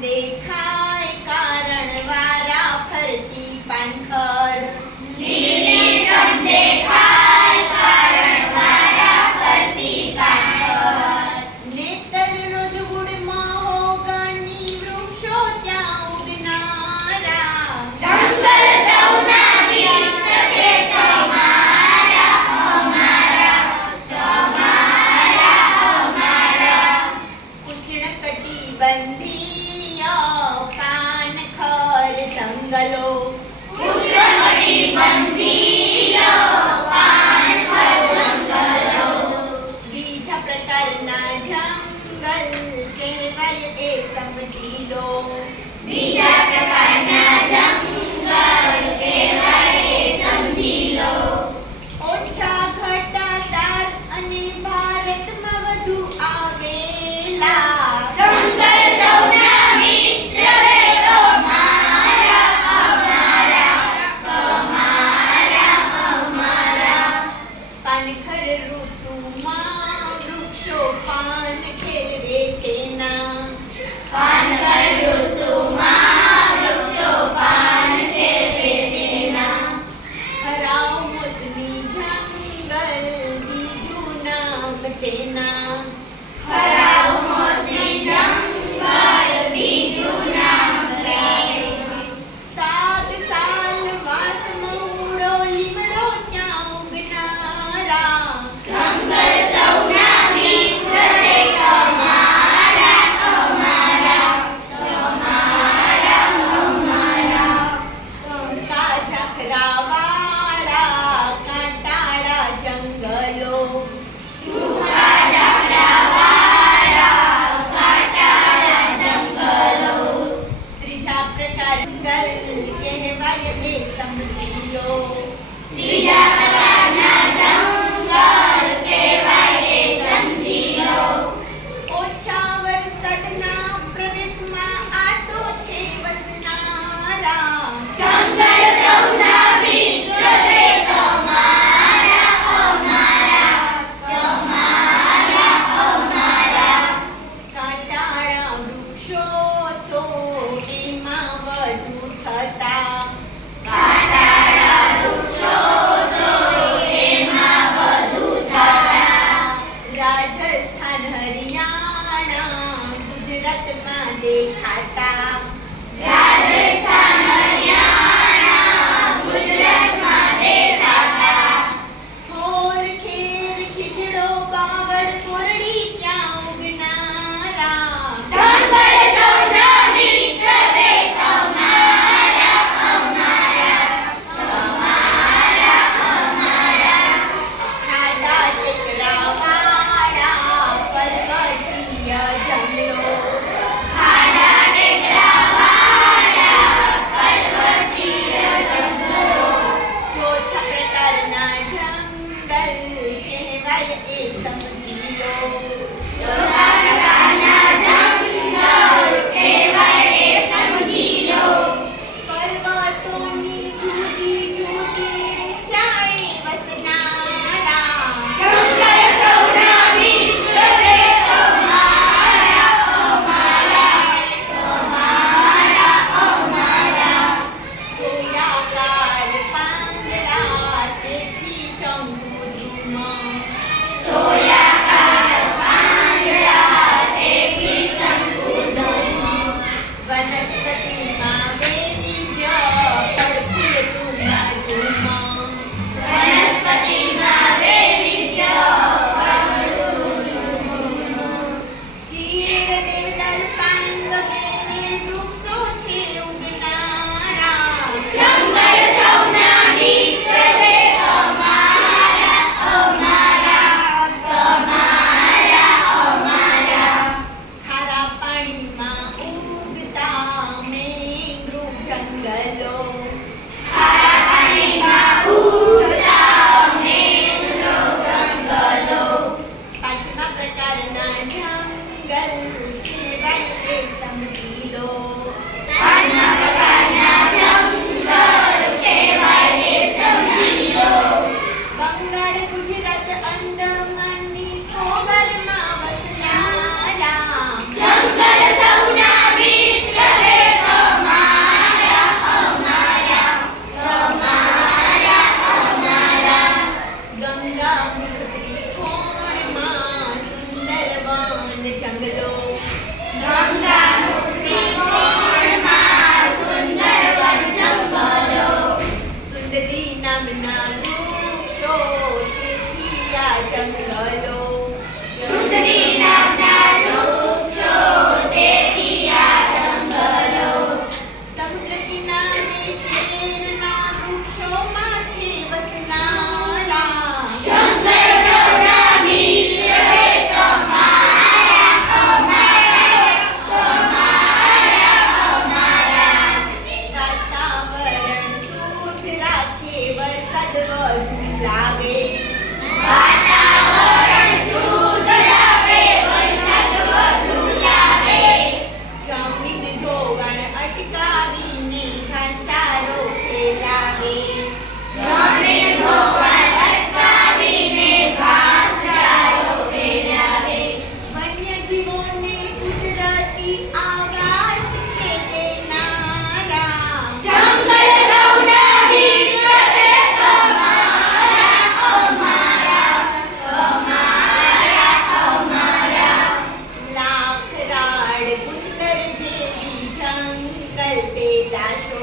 દેખાય કારણ વારા ફરતી પાનખર લીલીછમ દેખાય કારણ વારા ફરતી પાનખર નેતર રોજ ગુડમાં હોગાની વૃક્ષો ત્યાં ઉગનારા જંગલ સૌના મિત્ર છે તમારા અમારા ઉષ્ણકટિબંધીય પાનખર જંગલો ઉષ્ણકટિબંધીય પાનખર જંગલો બીજા પ્રકારના જંગલ કહેવાય એ સમજી લો બીજા પ્રકારના જંગલ કહેવાય એ સમજી લો ઓછા ઘટાદાર અને ભારતમાં વધુ આવેલા જંગલ સૌના મિત્ર છે તમારા અમારા પાનખર ઋતુમાં વૃક્ષો પાન ખેરે તેના પાનખર ઋતુમાં વૃક્ષો પાન ખેરે તેના ખરાવ મોસમી જંગલ બીજું નામ તેના ખરાવ મોસમી જંગલ બીજું નામ તેનું સાગ સાલ વાસ મહુડો લીમડો ત્યાં ઉગનારા જંગલ સૌના મિત્ર છે તમારા ઘઉંકા ઝાખરાવાળા કાંટાળા જંગલો સૂકા ઝાકડાવાળા કાંટાળા જંગલો ત્રીજા પ્રકાર જંગલ કહેવાય એ સમજી લો ત્રીજા પ્રકારના જંગલ કહેવાય એ સમજી લો ઓછા વરસાદના પ્રદેશમાં આ તો છે વસનારા જંગલ સૌના મિત્ર છે તમારા અમારા કાંટાળા વૃક્ષો તો એમાં વધુ થતા કાંટાળા વૃક્ષો તો એમાં વધુ થતા રાજસ્થાન હરિયાણા ગુજરાતમાં દેખાતા રાજસ્થાન હરિયાણા ગુજરાતમાં દેખાતા થોર ખેર ખીચડો બાવળ કોરડી ત્યાં ઉગનારા જંગલ સૌના મિત્ર છે તમારા અમારા ખાડા ટેકરાવાળા પર્વતીય જંગલો ખાડા ટેકરાવાળા વિકલ્પે જાશો